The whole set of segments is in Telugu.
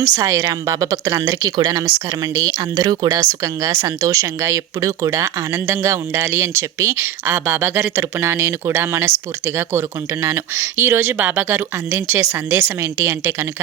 ఓం సాయిరామ్. బాబా భక్తులందరికీ కూడా నమస్కారం అండి. అందరూ కూడా సుఖంగా సంతోషంగా ఎప్పుడూ కూడా ఆనందంగా ఉండాలి అని చెప్పి ఆ బాబాగారి తరపున నేను కూడా మనస్ఫూర్తిగా కోరుకుంటున్నాను. ఈరోజు బాబాగారు అందించే సందేశం ఏంటి అంటే కనుక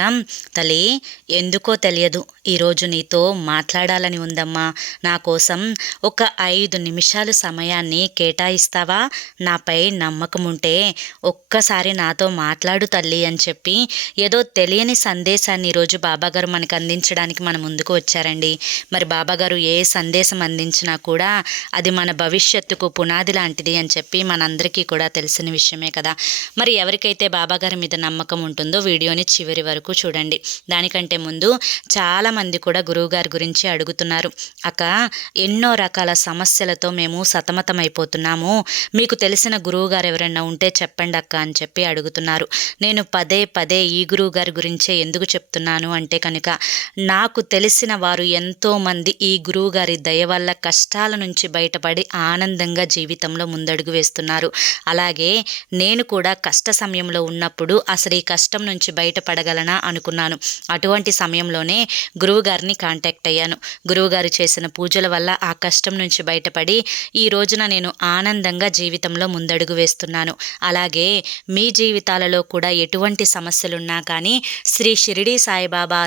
తల్లి ఎందుకో తెలియదు. ఈరోజు నీతో మాట్లాడాలని ఉందమ్మా. నా కోసం ఒక ఐదు నిమిషాలు సమయాన్ని కేటాయిస్తావా? నాపై నమ్మకం ఉంటే ఒక్కసారి నాతో మాట్లాడు తల్లి అని చెప్పి ఏదో తెలియని సందేశాన్ని ఈరోజు బాబాగారు మనకు అందించడానికి మన ముందుకు వచ్చారండి. మరి బాబాగారు ఏ సందేశం అందించినా కూడా అది మన భవిష్యత్తుకు పునాది లాంటిది అని చెప్పి మనందరికీ కూడా తెలిసిన విషయమే కదా. మరి ఎవరికైతే బాబాగారి మీద నమ్మకం ఉంటుందో వీడియోని చివరి వరకు చూడండి. దానికంటే ముందు చాలామంది కూడా గురువుగారి గురించి అడుగుతున్నారు. అక్క ఎన్నో రకాల సమస్యలతో మేము సతమతమైపోతున్నాము. మీకు తెలిసిన గురువుగారు ఎవరైనా ఉంటే చెప్పండి అక్క అని చెప్పి అడుగుతున్నారు. నేను పదే పదే ఈ గురువు గారి గురించే ఎందుకు చెప్తున్నాను? అంటే కనుక నాకు తెలిసిన వారు ఎంతోమంది ఈ గురువు గారి దయ వల్ల కష్టాల నుంచి బయటపడి ఆనందంగా జీవితంలో ముందడుగు వేస్తున్నారు. అలాగే నేను కూడా కష్ట సమయంలో ఉన్నప్పుడు అసలు ఈ కష్టం నుంచి బయటపడగలనా అనుకున్నాను. అటువంటి సమయంలోనే గురువు గారిని కాంటాక్ట్ అయ్యాను. గురువుగారు చేసిన పూజల వల్ల ఆ కష్టం నుంచి బయటపడి ఈ రోజున నేను ఆనందంగా జీవితంలో ముందడుగు వేస్తున్నాను. అలాగే మీ జీవితాలలో కూడా ఎటువంటి సమస్యలున్నా కానీ శ్రీ షిరిడి సాయిబాబా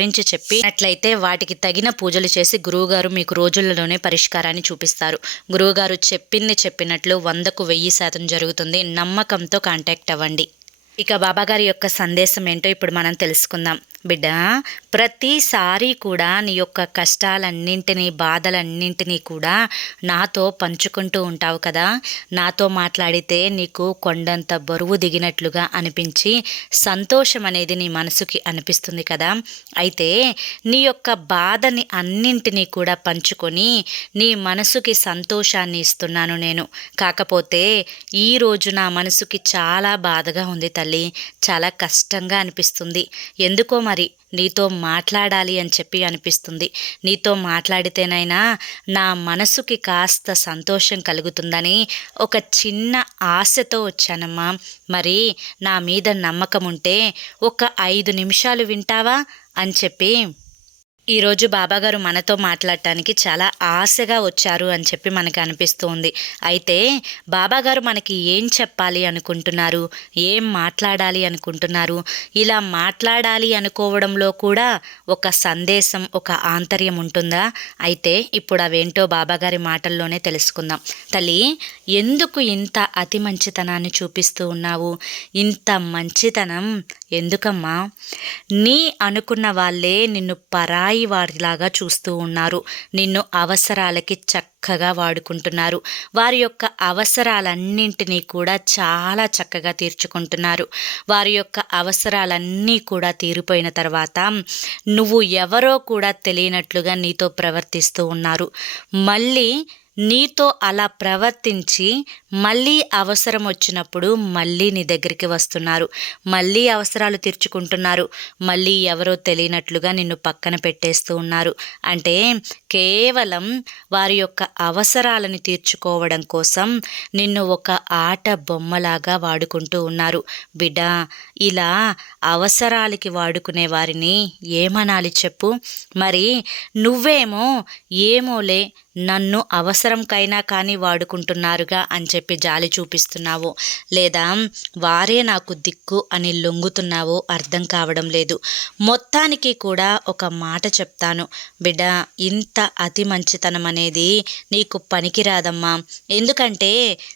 వివరించి చెప్పినట్లయితే వాటికి తగిన పూజలు చేసి గురువుగారు మీకు రోజులలోనే పరిష్కారాన్ని చూపిస్తారు. గురువుగారు చెప్పింది చెప్పినట్లు వందకు వెయ్యి శాతం జరుగుతుంది. నమ్మకంతో కాంటాక్ట్ అవ్వండి. ఇక బాబాగారి యొక్క సందేశం ఏంటో ఇప్పుడు మనం తెలుసుకుందాం. బిడ్డ ప్రతిసారి కూడా నీ యొక్క కష్టాలన్నింటినీ బాధలన్నింటినీ కూడా నాతో పంచుకుంటూ ఉంటావు కదా. నాతో మాట్లాడితే నీకు కొండంత బరువు దిగినట్లుగా అనిపించి సంతోషం అనేది నీ మనసుకి అనిపిస్తుంది కదా. అయితే నీ యొక్క బాధని అన్నింటినీ కూడా పంచుకొని నీ మనసుకి సంతోషాన్ని ఇస్తున్నాను నేను. కాకపోతే ఈరోజు నా మనసుకి చాలా బాధగా ఉంది తల్లి. చాలా కష్టంగా అనిపిస్తుంది. ఎందుకో మరి నీతో మాట్లాడాలి అని చెప్పి అనిపిస్తుంది. నీతో మాట్లాడితేనైనా నా మనసుకి కాస్త సంతోషం కలుగుతుందని ఒక చిన్న ఆశతో వచ్చానమ్మా. మరి నా మీద నమ్మకం ఉంటే ఒక ఐదు నిమిషాలు వింటావా? అని చెప్పి ఈరోజు బాబాగారు మనతో మాట్లాడటానికి చాలా ఆశగా వచ్చారు అని చెప్పి మనకు అనిపిస్తుంది. అయితే బాబాగారు మనకి ఏం చెప్పాలి అనుకుంటున్నారు? ఏం మాట్లాడాలి అనుకుంటున్నారు? ఇలా మాట్లాడాలి అనుకోవడంలో కూడా ఒక సందేశం ఒక ఆంతర్యం ఉంటుందా? అయితే ఇప్పుడు అవేంటో బాబాగారి మాటల్లోనే తెలుసుకుందాం. తల్లి ఎందుకు ఇంత అతి మంచితనాన్ని చూపిస్తూ ఉన్నావు? ఇంత మంచితనం ఎందుకమ్మా? నీ అనుకున్న వాళ్ళే నిన్ను పరాయి వారిలాగా చూస్తూ ఉన్నారు. నిన్ను అవసరాలకి చక్కగా వాడుకుంటున్నారు. వారి యొక్క అవసరాలన్నింటినీ కూడా చాలా చక్కగా తీర్చుకుంటున్నారు. వారి యొక్క అవసరాలన్నీ కూడా తీరిపోయిన తర్వాత నువ్వు ఎవరో కూడా తెలియనట్లుగా నీతో ప్రవర్తిస్తూ ఉన్నారు. మళ్ళీ నీతో అలా ప్రవర్తించి మళ్ళీ అవసరం వచ్చినప్పుడు మళ్ళీ నీ దగ్గరికి వస్తున్నారు. మళ్ళీ అవసరాలు తీర్చుకుంటున్నారు. మళ్ళీ ఎవరో తెలియనట్లుగా నిన్ను పక్కన పెట్టేస్తూ ఉన్నారు. అంటే కేవలం వారి యొక్క అవసరాలను తీర్చుకోవడం కోసం నిన్ను ఒక ఆట బొమ్మలాగా వాడుకుంటూ ఉన్నారు. బిడ్డ ఇలా అవసరాలకి వాడుకునే వారిని ఏమనాలి చెప్పు. మరి నువ్వేమో ఏమోలే నన్ను అవసరంకైనా కానీ వాడుకుంటున్నారుగా అని చెప్పి జాలి చూపిస్తున్నావు. లేదా వారే నాకు దిక్కు అని లొంగుతున్నావో అర్థం కావడం లేదు. మొత్తానికి కూడా ఒక మాట చెప్తాను. బిడ్డ ఇంత అతి మంచితనం అనేది నీకు పనికిరాదమ్మా. ఎందుకంటే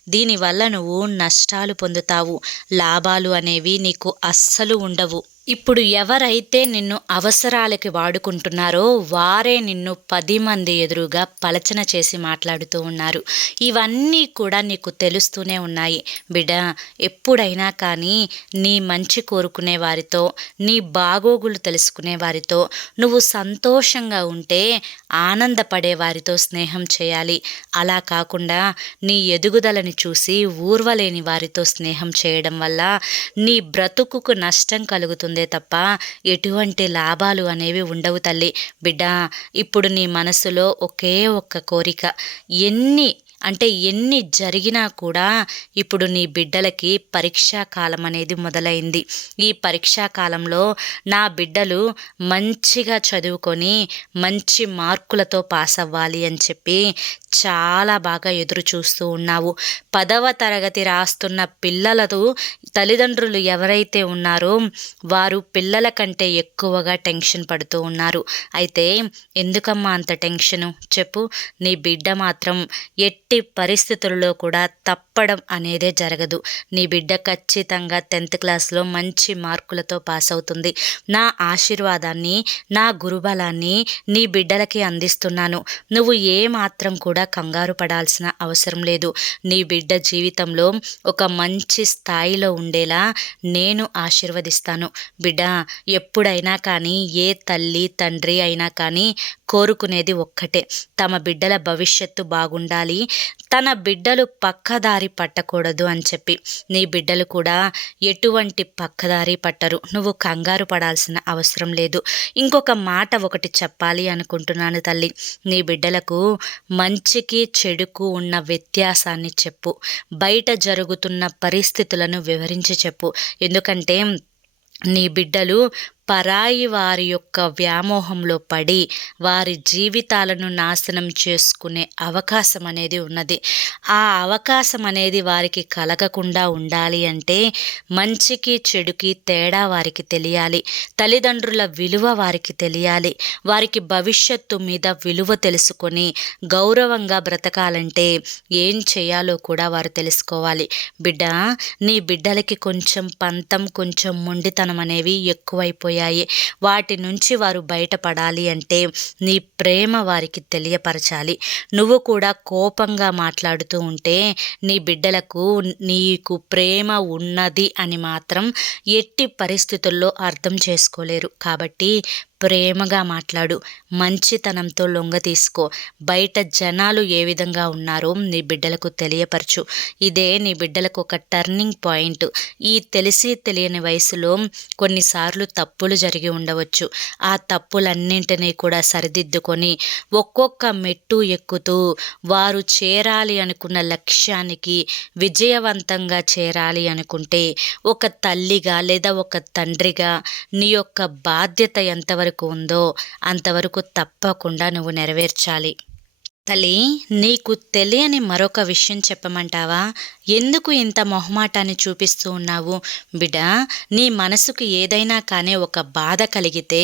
దీనివల్ల నువ్వు నష్టాలు పొందుతావు. లాభాలు అనేవి నీకు అస్సలు ఉండవు. ఇప్పుడు ఎవరైతే నిన్ను అవసరాలకి వాడుకుంటున్నారో వారే నిన్ను పది మంది ఎదురుగా పలచన చేసి మాట్లాడుతూ ఉన్నారు. ఇవన్నీ కూడా నీకు తెలుస్తూనే ఉన్నాయి. బిడ్డ ఎప్పుడైనా కానీ నీ మంచి కోరుకునే వారితో నీ బాగోగులు తెలుసుకునే వారితో నువ్వు సంతోషంగా ఉంటే ఆనందపడే వారితో స్నేహం చేయాలి. అలా కాకుండా నీ ఎదుగుదలని చూసి ఊర్వలేని వారితో స్నేహం చేయడం వల్ల నీ బ్రతుకుకు నష్టం కలుగుతుంది. ఉంటుందే తప్ప ఎటువంటి లాభాలు అనేవి ఉండవు తల్లి. బిడ్డ ఇప్పుడు నీ మనసులో ఒకే ఒక్క కోరిక. ఎన్ని అంటే ఎన్ని జరిగినా కూడా ఇప్పుడు నీ బిడ్డలకి పరీక్షా కాలం అనేది మొదలైంది. ఈ పరీక్షా కాలంలో నా బిడ్డలు మంచిగా చదువుకొని మంచి మార్కులతో పాస్ అవ్వాలి అని చెప్పి చాలా బాగా ఎదురు చూస్తూ ఉన్నావు. పదవ తరగతి రాస్తున్న పిల్లలతో తల్లిదండ్రులు ఎవరైతే ఉన్నారో వారు పిల్లల కంటే ఎక్కువగా టెన్షన్ పడుతూ ఉన్నారు. అయితే ఎందుకమ్మా అంత టెన్షను? చెప్పు. నీ బిడ్డ మాత్రం ఎట్టి పరిస్థితుల్లో కూడా తప్ప చెప్పడం అనేదే జరగదు. నీ బిడ్డ ఖచ్చితంగా టెన్త్ క్లాస్లో మంచి మార్కులతో పాస్ అవుతుంది నా ఆశీర్వాదాన్ని నా గురుబలాన్ని నీ బిడ్డలకి అందిస్తున్నాను. నువ్వు ఏ మాత్రం కూడా కంగారు పడాల్సిన అవసరం లేదు. నీ బిడ్డ జీవితంలో ఒక మంచి స్థాయిలో ఉండేలా నేను ఆశీర్వదిస్తాను. బిడ్డ ఎప్పుడైనా కానీ ఏ తల్లి తండ్రి అయినా కానీ కోరుకునేది ఒక్కటే. తమ బిడ్డల భవిష్యత్తు బాగుండాలి. తన బిడ్డలు పక్కదారి పట్టకూడదు అని చెప్పి. నీ బిడ్డలు కూడా ఎటువంటి పక్కదారి పట్టరు. నువ్వు కంగారు పడాల్సిన అవసరం లేదు. ఇంకొక మాట ఒకటి చెప్పాలి అనుకుంటున్నాను తల్లి. నీ బిడ్డలకు మంచికి చెడుకు ఉన్న వ్యత్యాసాన్ని చెప్పు. బయట జరుగుతున్న పరిస్థితులను వివరించి చెప్పు. ఎందుకంటే నీ బిడ్డలు పరాయి వారి యొక్క వ్యామోహంలో పడి వారి జీవితాలను నాశనం చేసుకునే అవకాశం అనేది ఉన్నది. ఆ అవకాశం అనేది వారికి కలగకుండా ఉండాలి అంటే మంచికి చెడుకి తేడా వారికి తెలియాలి. తల్లిదండ్రుల విలువ వారికి తెలియాలి. వారికి భవిష్యత్తు మీద విలువ తెలుసుకొని గౌరవంగా బ్రతకాలంటే ఏం చేయాలో కూడా వారు తెలుసుకోవాలి. బిడ్డ నీ బిడ్డలకి కొంచెం పంతం కొంచెం మొండితనం అనేవి ఎక్కువైపోయి అయిపోయాయి వాటి నుంచి వారు బయటపడాలి అంటే నీ ప్రేమ వారికి తెలియపరచాలి. నువ్వు కూడా కోపంగా మాట్లాడుతూ ఉంటే నీ బిడ్డలకు నీకు ప్రేమ ఉన్నది అని మాత్రం ఎట్టి పరిస్థితుల్లో అర్థం చేసుకోలేరు. కాబట్టి ప్రేమగా మాట్లాడు. మంచితనంతో లొంగ తీసుకో. బయట జనాలు ఏ విధంగా ఉన్నారో నీ బిడ్డలకు తెలియపరచు. ఇదే నీ బిడ్డలకు ఒక టర్నింగ్ పాయింట్. ఈ తెలిసి తెలియని వయసులో కొన్నిసార్లు తప్పులు జరిగి ఉండవచ్చు. ఆ తప్పులన్నింటినీ కూడా సరిదిద్దుకొని ఒక్కొక్క మెట్టు ఎక్కుతూ వారు చేరాలి అనుకున్న లక్ష్యానికి విజయవంతంగా చేరాలి అనుకుంటే ఒక తల్లిగా లేదా ఒక తండ్రిగా నీ యొక్క బాధ్యత ఎంతవరకు ఎంతవరకు ఉందో అంతవరకు తప్పకుండా నువ్వు నెరవేర్చాలి. తల్లి నీకు తెలియని మరొక విషయం చెప్పమంటావా? ఎందుకు ఇంత మొహమాటాన్ని చూపిస్తూ ఉన్నావు? బిడా నీ మనసుకు ఏదైనా కానీ ఒక బాధ కలిగితే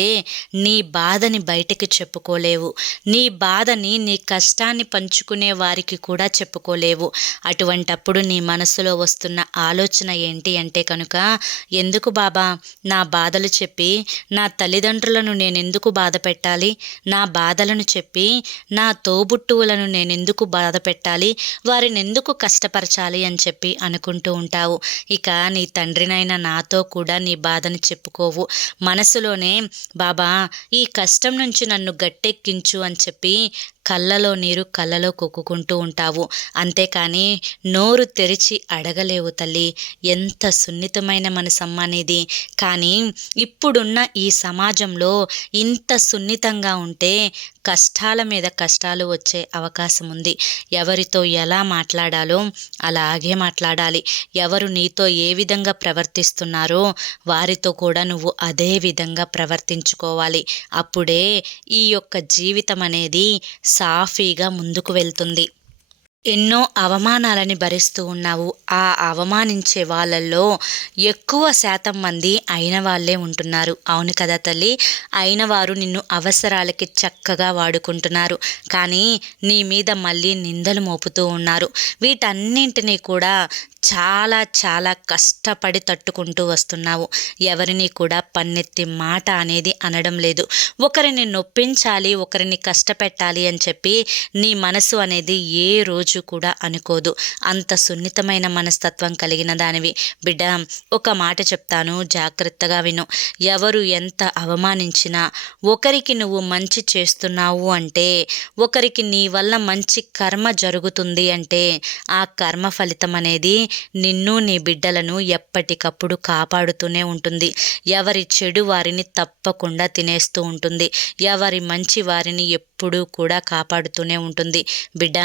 నీ బాధని బయటకు చెప్పుకోలేవు. నీ బాధని నీ కష్టాన్ని పంచుకునే వారికి కూడా చెప్పుకోలేవు. అటువంటప్పుడు నీ మనసులో వస్తున్న ఆలోచన ఏంటి అంటే కనుక ఎందుకు బాబా నా బాధలు చెప్పి నా తల్లిదండ్రులను నేను ఎందుకు బాధ పెట్టాలి? నా బాధలను చెప్పి నా తోబుట్టువులను నేను ఎందుకు బాధ పెట్టాలి? వారిని ఎందుకు కష్టపరచాలి అని చెప్పి అనుకుంటూ ఉంటావు. ఇక నీ తండ్రినైన నాతో కూడా నీ బాధని చెప్పుకోవు. మనసులోనే బాబా ఈ కష్టం నుంచి నన్ను గట్టెక్కించు అని చెప్పి కళ్ళలో నీరు కళ్ళలో కొక్కుకుంటూ ఉంటావు. అంతేకాని నోరు తెరిచి అడగలేవు తల్లి. ఎంత సున్నితమైన మనసమ్మ అనేది కానీ ఇప్పుడున్న ఈ సమాజంలో ఇంత సున్నితంగా ఉంటే కష్టాల మీద కష్టాలు వచ్చే అవకాశం ఉంది. ఎవరితో ఎలా మాట్లాడాలో అలాగే మాట్లాడాలి. ఎవరు నీతో ఏ విధంగా ప్రవర్తిస్తున్నారో వారితో కూడా నువ్వు అదే విధంగా ప్రవర్తించుకోవాలి. అప్పుడే ఈ యొక్క జీవితం అనేది సాఫీగా ముందుకు వెళ్తుంది. ఎన్నో అవమానాలని భరిస్తూ ఉన్నావు. ఆ అవమానించే వాళ్ళల్లో ఎక్కువ శాతం మంది అయిన వాళ్ళే ఉంటున్నారు. అవును కదా తల్లి? అయిన వారు నిన్ను అవసరాలకి చక్కగా వాడుకుంటున్నారు. కానీ నీ మీద మళ్ళీ నిందలు మోపుతూ ఉన్నారు. వీటన్నింటినీ కూడా చాలా చాలా కష్టపడి తట్టుకుంటూ వస్తున్నావు. ఎవరిని కూడా పన్నెత్తి మాట అనేది అనడం లేదు. ఒకరిని నొప్పించాలి ఒకరిని కష్టపెట్టాలి అని చెప్పి నీ మనసు అనేది ఏ రోజు కూడా అనుకోదు. అంత సున్నితమైన మనస్తత్వం కలిగిన దానివి. బిడ్డ ఒక మాట చెప్తాను జాగ్రత్తగా విను. ఎవరు ఎంత అవమానించినా ఒకరికి నువ్వు మంచి చేస్తున్నావు అంటే ఒకరికి నీ వల్ల మంచి కర్మ జరుగుతుంది అంటే ఆ కర్మ ఫలితం అనేది నిన్ను నీ బిడ్డలను ఎప్పటికప్పుడు కాపాడుతూనే ఉంటుంది. ఎవరి చెడు వారిని తప్పకుండా తినేస్తూ ఉంటుంది. ఎవరి మంచి వారిని ఎప్పుడూ కూడా కాపాడుతూనే ఉంటుంది. బిడ్డ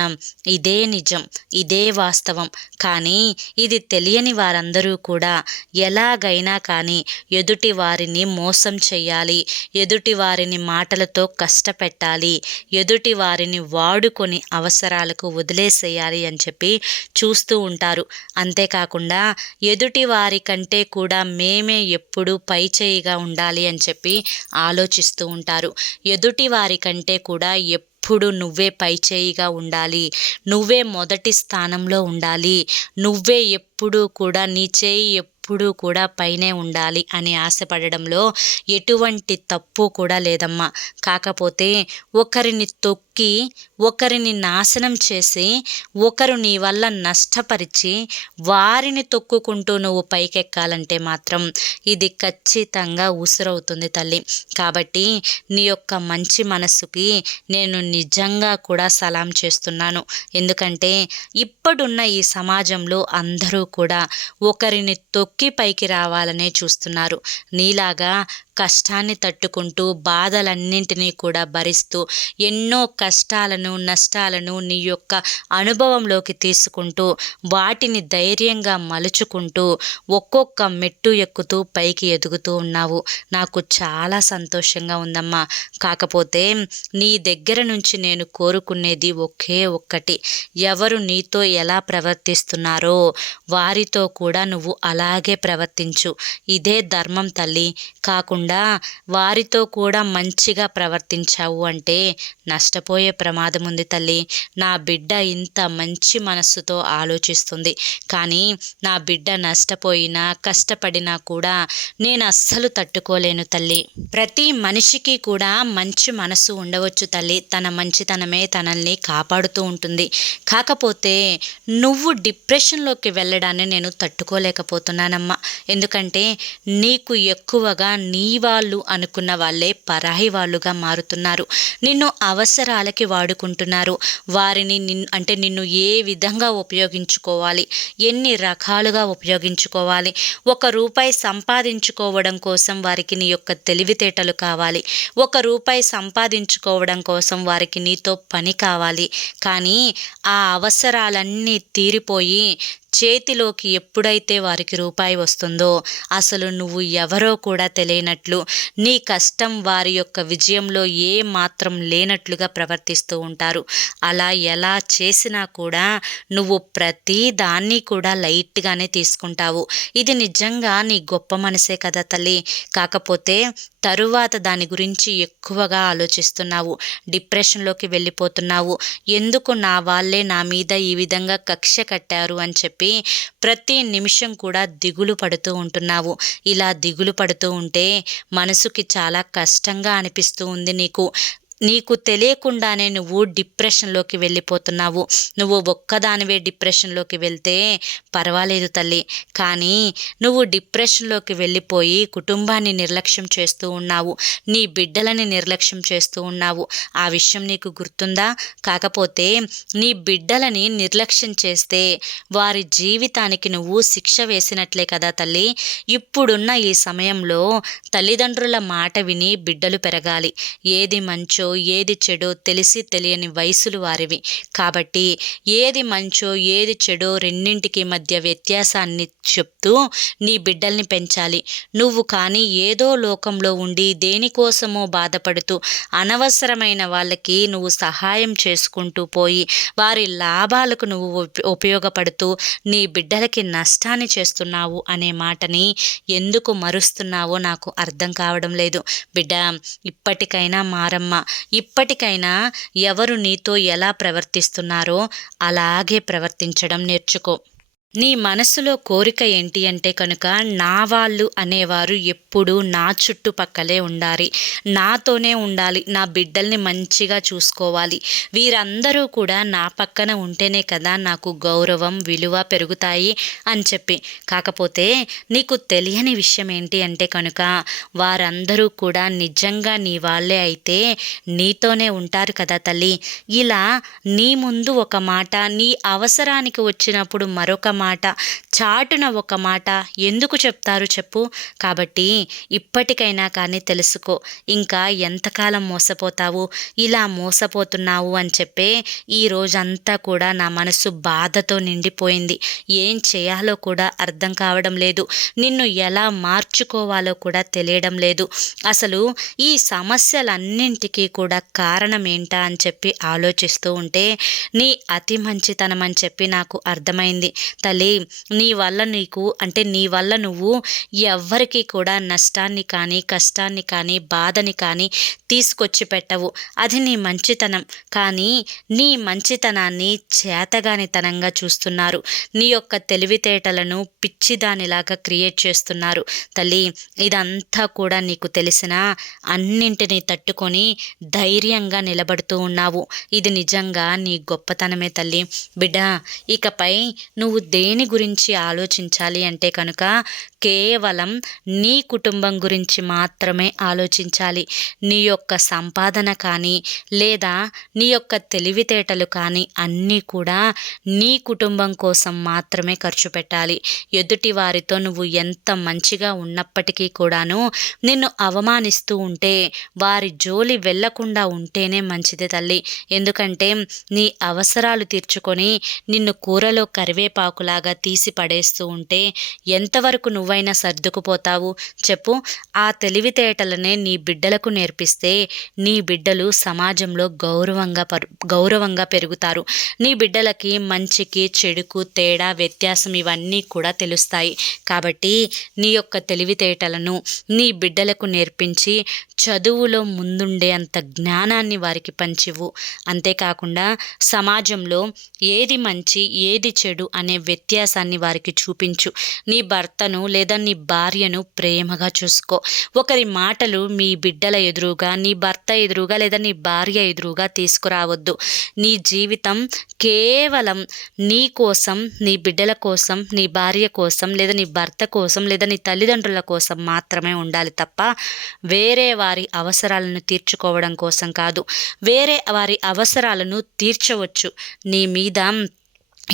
ఇదే నిజం ఇదే వాస్తవం. కానీ ఇది తెలియని వారందరూ కూడా ఎలాగైనా కానీ ఎదుటి వారిని మోసం చేయాలి ఎదుటి వారిని మాటలతో కష్టపెట్టాలి. ఎదుటి వారిని వాడుకొని అవసరాలకు వదిలేసేయాలి అని చెప్పి చూస్తూ ఉంటారు. అంతేకాకుండా ఎదుటి వారి కంటే కూడా మేమే ఎప్పుడు పై చేయిగా ఉండాలి అని చెప్పి ఆలోచిస్తూ ఉంటారు. ఎదుటి వారి కంటే కూడా ఎప్పుడు నువ్వే పై చేయిగా ఉండాలి. నువ్వే మొదటి స్థానంలో ఉండాలి. నువ్వే ఎప్పుడూ కూడా నీ చేయి ఎప్పుడూ కూడా పైనే ఉండాలి అని ఆశపడడంలో ఎటువంటి తప్పు కూడా లేదమ్మా. కాకపోతే ఒకరిని తొక్కు ఒకరిని నాశనం చేసి ఒకరు నీ వల్ల నష్టపరిచి వారిని తొక్కుకుంటూ నువ్వు పైకెక్కాలంటే మాత్రం ఇది ఖచ్చితంగా ఉసురవుతుంది తల్లి. కాబట్టి నీ యొక్క మంచి మనస్సుకి నేను నిజంగా కూడా సలాం చేస్తున్నాను. ఎందుకంటే ఇప్పుడున్న ఈ సమాజంలో అందరూ కూడా ఒకరిని తొక్కి పైకి రావాలనే చూస్తున్నారు. నీలాగా కష్టాన్ని తట్టుకుంటూ బాధలన్నింటినీ కూడా భరిస్తూ ఎన్నో కష్టాలను నష్టాలను నీ యొక్క అనుభవంలోకి తీసుకుంటూ వాటిని ధైర్యంగా మలుచుకుంటూ ఒక్కొక్క మెట్టు ఎక్కుతూ పైకి ఎదుగుతూ ఉన్నావు. నాకు చాలా సంతోషంగా ఉందమ్మా. కాకపోతే నీ దగ్గర నుంచి నేను కోరుకునేది ఒకే ఒక్కటి. ఎవరు నీతో ఎలా ప్రవర్తిస్తున్నారో వారితో కూడా నువ్వు అలాగే ప్రవర్తించు. ఇదే ధర్మం తల్లి. కాకుండా కాకుండా వారితో కూడా మంచిగా ప్రవర్తించావు అంటే నష్టపోయే ప్రమాదం ఉంది తల్లి. నా బిడ్డ ఇంత మంచి మనస్సుతో ఆలోచిస్తుంది. కానీ నా బిడ్డ నష్టపోయినా కష్టపడినా కూడా నేను అస్సలు తట్టుకోలేను తల్లి. ప్రతి మనిషికి కూడా మంచి మనసు ఉండవచ్చు తల్లి. తన మంచితనమే తనల్ని కాపాడుతూ ఉంటుంది. కాకపోతే నువ్వు డిప్రెషన్లోకి వెళ్ళడాన్ని నేను తట్టుకోలేకపోతున్నానమ్మా. ఎందుకంటే నీకు ఎక్కువగా నీ వాళ్ళు అనుకున్న వాళ్ళే పరాయి వాళ్ళుగా మారుతున్నారు. నిన్ను అవసరాలకి వాడుకుంటున్నారు. వారిని నిన్ అంటే నిన్ను ఏ విధంగా ఉపయోగించుకోవాలి? ఎన్ని రకాలుగా ఉపయోగించుకోవాలి? ఒక రూపాయి సంపాదించుకోవడం కోసం వారికి నీ యొక్క తెలివితేటలు కావాలి. ఒక రూపాయి సంపాదించుకోవడం కోసం వారికి నీతో పని కావాలి. కానీ ఆ అవసరాలన్నీ తీరిపోయి చేతిలోకి ఎప్పుడైతే వారికి రూపాయి వస్తుందో అసలు నువ్వు ఎవరో కూడా తెలియనట్లు నీ కష్టం వారి యొక్క విజయంలో ఏ మాత్రం లేనట్లుగా ప్రవర్తిస్తూ ఉంటారు. అలా ఎలా చేసినా కూడా నువ్వు ప్రతి దాన్ని కూడా లైట్గానే తీసుకుంటావు. ఇది నిజంగా నీ గొప్ప మనసే కదా తల్లి. కాకపోతే తరువాత దాని గురించి ఎక్కువగా ఆలోచిస్తున్నావు. డిప్రెషన్లోకి వెళ్ళిపోతున్నావు. ఎందుకు నా వాళ్ళే నా మీద ఈ విధంగా కక్ష కట్టారు అని చెప్పి ప్రతి నిమిషం కూడా దిగులు పడుతూ ఉంటున్నావు. ఇలా దిగులు పడుతూ ఉంటే మనసుకి చాలా కష్టంగా అనిపిస్తూ ఉంది నీకు. నీకు తెలియకుండానే నువ్వు డిప్రెషన్లోకి వెళ్ళిపోతున్నావు. నువ్వు ఒక్కదానివే డిప్రెషన్లోకి వెళ్తే పర్వాలేదు తల్లి. కానీ నువ్వు డిప్రెషన్లోకి వెళ్ళిపోయి కుటుంబాన్ని నిర్లక్ష్యం చేస్తూ ఉన్నావు. నీ బిడ్డలని నిర్లక్ష్యం చేస్తూ ఉన్నావు. ఆ విషయం నీకు గుర్తుందా? కాకపోతే నీ బిడ్డలని నిర్లక్ష్యం చేస్తే వారి జీవితానికి నువ్వు శిక్ష వేసినట్లే కదా తల్లి. ఇప్పుడున్న ఈ సమయంలో తల్లిదండ్రుల మాట విని బిడ్డలు పెరగాలి. ఏది మంచో ఏది చెడో తెలిసి తెలియని వయసులు వారివి. కాబట్టి ఏది మంచో ఏది చెడో రెండింటికి మధ్య వ్యత్యాసాన్ని చెప్తూ నీ బిడ్డల్ని పెంచాలి. నువ్వు కానీ ఏదో లోకంలో ఉండి దేనికోసమో బాధపడుతూ అనవసరమైన వాళ్ళకి నువ్వు సహాయం చేసుకుంటూ పోయి వారి లాభాలకు నువ్వు ఉపయోగపడుతూ నీ బిడ్డలకి నష్టాన్ని చేస్తున్నావు అనే మాటని ఎందుకు మరుస్తున్నావో నాకు అర్థం కావడం లేదు. బిడ్డ ఇప్పటికైనా మారమ్మ. ఇప్పటికైనా ఎవరు నీతో ఎలా ప్రవర్తిస్తున్నారో అలాగే ప్రవర్తించడం నేర్చుకో. నీ మనసులో కోరిక ఏంటి అంటే కనుక నా వాళ్ళు అనేవారు ఎప్పుడూ నా చుట్టుపక్కలే ఉండాలి. నాతోనే ఉండాలి. నా బిడ్డల్ని మంచిగా చూసుకోవాలి. వీరందరూ కూడా నా పక్కన ఉంటేనే కదా నాకు గౌరవం విలువ పెరుగుతాయి అని చెప్పి. కాకపోతే నీకు తెలియని విషయం ఏంటి అంటే కనుక వారందరూ కూడా నిజంగా నీ వాళ్ళే అయితే నీతోనే ఉంటారు కదా తల్లి. ఇలా నీ ముందు ఒక మాట నీ అవసరానికి వచ్చినప్పుడు మరొక మాట మాట చాటున ఒక మాట ఎందుకు చెప్తారు చెప్పు. కాబట్టి ఇప్పటికైనా కానీ తెలుసుకో ఇంకా ఎంతకాలం మోసపోతావు ఇలా మోసపోతున్నావు అని చెప్పే ఈ రోజంతా కూడా నా మనసు బాధతో నిండిపోయింది. ఏం చేయాలో కూడా అర్థం కావడం లేదు. నిన్ను ఎలా మార్చుకోవాలో కూడా తెలియడం లేదు. అసలు ఈ సమస్యలన్నింటికీ కూడా కారణం ఏంటా అని చెప్పి ఆలోచిస్తూ ఉంటే నీ అతి మంచితనం అని చెప్పి నాకు అర్థమైంది. తల్లి నీ వల్ల నీకు అంటే నీ వల్ల నువ్వు ఎవ్వరికీ కూడా నష్టాన్ని కానీ కష్టాన్ని కానీ బాధని కానీ తీసుకొచ్చి పెట్టవు. అది నీ మంచితనం. కానీ నీ మంచితనాన్ని చేతగానితనంగా చూస్తున్నారు. నీ యొక్క తెలివితేటలను పిచ్చిదానిలాగా క్రియేట్ చేస్తున్నారు. తల్లి ఇదంతా కూడా నీకు తెలిసిన అన్నింటినీ తట్టుకొని ధైర్యంగా నిలబడుతూ ఉన్నావు. ఇది నిజంగా నీ గొప్పతనమే తల్లి. బిడ్డ ఇకపై నువ్వు దేని గురించి ఆలోచించాలి అంటే కనుక కేవలం నీ కుటుంబం గురించి మాత్రమే ఆలోచించాలి. నీ యొక్క సంపాదన కానీ లేదా నీ యొక్క తెలివితేటలు కానీ అన్నీ కూడా నీ కుటుంబం కోసం మాత్రమే ఖర్చు పెట్టాలి. ఎదుటి వారితో నువ్వు ఎంత మంచిగా ఉన్నప్పటికీ కూడాను నిన్ను అవమానిస్తూ ఉంటే వారి జోలి వెళ్ళకుండా ఉంటేనే మంచిది తల్లి. ఎందుకంటే నీ అవసరాలు తీర్చుకొని నిన్ను కూరలో కరివేపాకులాగా తీసి పడేస్తూ ఉంటే ఎంతవరకు నువ్వైనా సర్దుకుపోతావు? చెప్పు. ఆ తెలివితేటలనే నీ బిడ్డలకు నేర్పిస్తే నీ బిడ్డలు సమాజంలో గౌరవంగా గౌరవంగా పెరుగుతారు. నీ బిడ్డలకి మంచికి చెడుకు తేడా వ్యత్యాసం ఇవన్నీ కూడా తెలుస్తాయి. కాబట్టి నీ యొక్క తెలివితేటలను నీ బిడ్డలకు నేర్పించి చదువులో ముందుండే అంత జ్ఞానాన్ని వారికి పంచివు అంతేకాకుండా సమాజంలో ఏది మంచి ఏది చెడు అనే వ్యత్యాసాన్ని వారికి చూపించు. నీ భర్తను లేదా నీ భార్యను ప్రేమగా చూసుకో. ఒకరి మాటలు మీ బిడ్డల ఎదురుగా నీ భర్త ఎదురుగా లేదా నీ భార్య ఎదురుగా తీసుకురావద్దు. నీ జీవితం కేవలం నీ కోసం నీ బిడ్డల కోసం నీ భార్య కోసం లేదా నీ భర్త కోసం లేదా నీ తల్లిదండ్రుల కోసం మాత్రమే ఉండాలి తప్ప వేరే వారి అవసరాలను తీర్చుకోవడం కోసం కాదు. వేరే వారి అవసరాలను తీర్చవచ్చు. నీ మీద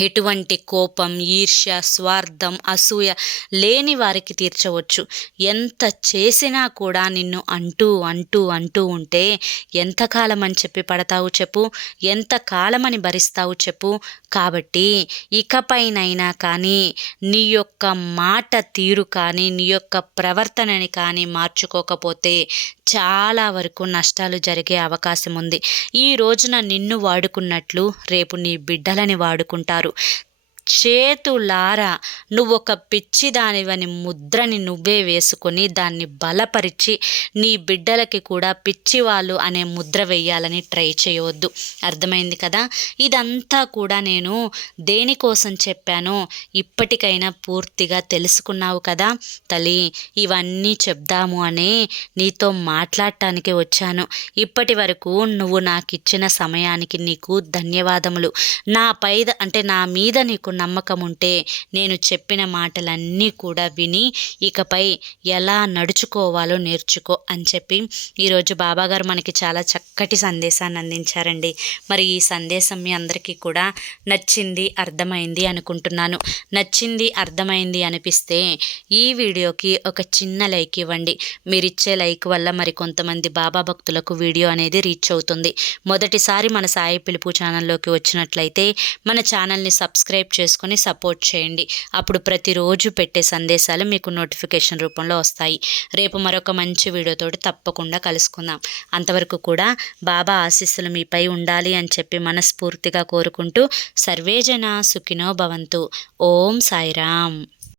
ఎటువంటి కోపం ఈర్ష్య స్వార్థం అసూయ లేని వారికి తీర్చవచ్చు. ఎంత చేసినా కూడా నిన్ను అంటూ అంటూ అంటూ ఉంటే ఎంతకాలం అని చెప్పి పడతావు చెప్పు? ఎంత కాలమని భరిస్తావు చెప్పు? కాబట్టి ఇకపైనైనా కానీ నీ యొక్క మాట తీరు కానీ నీ యొక్క ప్రవర్తనని కానీ మార్చుకోకపోతే చాలా వరకు నష్టాలు జరిగే అవకాశం ఉంది ఈ రోజున నిన్ను వాడుకున్నట్లు రేపు నీ బిడ్డలని వాడుకుంటారు. చేతులారా నువ్వు ఒక పిచ్చి దానివని ముద్రని నువ్వే వేసుకొని దాన్ని బలపరిచి నీ బిడ్డలకి కూడా పిచ్చి వాళ్ళు అనే ముద్ర వేయాలని ట్రై చేయవద్దు అర్థమైంది కదా? ఇదంతా కూడా నేను దేనికోసం చెప్పానో ఇప్పటికైనా పూర్తిగా తెలుసుకున్నావు కదా? తల్లి ఇవన్నీ చెప్దాము అనే నీతో మాట్లాడటానికి వచ్చాను. ఇప్పటి వరకు నువ్వు నాకు ఇచ్చిన సమయానికి నీకు ధన్యవాదములు. నా పై అంటే నా మీద నీకు నమ్మకం ఉంటే నేను చెప్పిన మాటలన్నీ కూడా విని ఇకపై ఎలా నడుచుకోవాలో నేర్చుకో అని చెప్పి ఈరోజు బాబాగారు మనకి చాలా చక్కటి సందేశాన్ని అందించారండి. మరి ఈ సందేశం మీ అందరికీ కూడా నచ్చింది అర్థమైంది అనుకుంటున్నాను. నచ్చింది అర్థమైంది అనిపిస్తే ఈ వీడియోకి ఒక చిన్న లైక్ ఇవ్వండి. మీరిచ్చే లైక్ వల్ల మరి కొంతమంది బాబా భక్తులకు వీడియో అనేది రీచ్ అవుతుంది. మొదటిసారి మన సాయి పిలుపు ఛానల్లోకి వచ్చినట్లయితే మన ఛానల్ని సబ్స్క్రైబ్ చేసుకొని సపోర్ట్ చేయండి. అప్పుడు ప్రతిరోజు పెట్టే సందేశాలు మీకు నోటిఫికేషన్ రూపంలో వస్తాయి. రేపు మరొక మంచి వీడియోతోటి తప్పకుండా కలుసుకుందాం. అంతవరకు కూడా బాబా ఆశీస్సులు మీపై ఉండాలి అని చెప్పి మనస్ఫూర్తిగా కోరుకుంటూ సర్వేజన సుఖినో భవంతు. ఓం సాయిరామ్.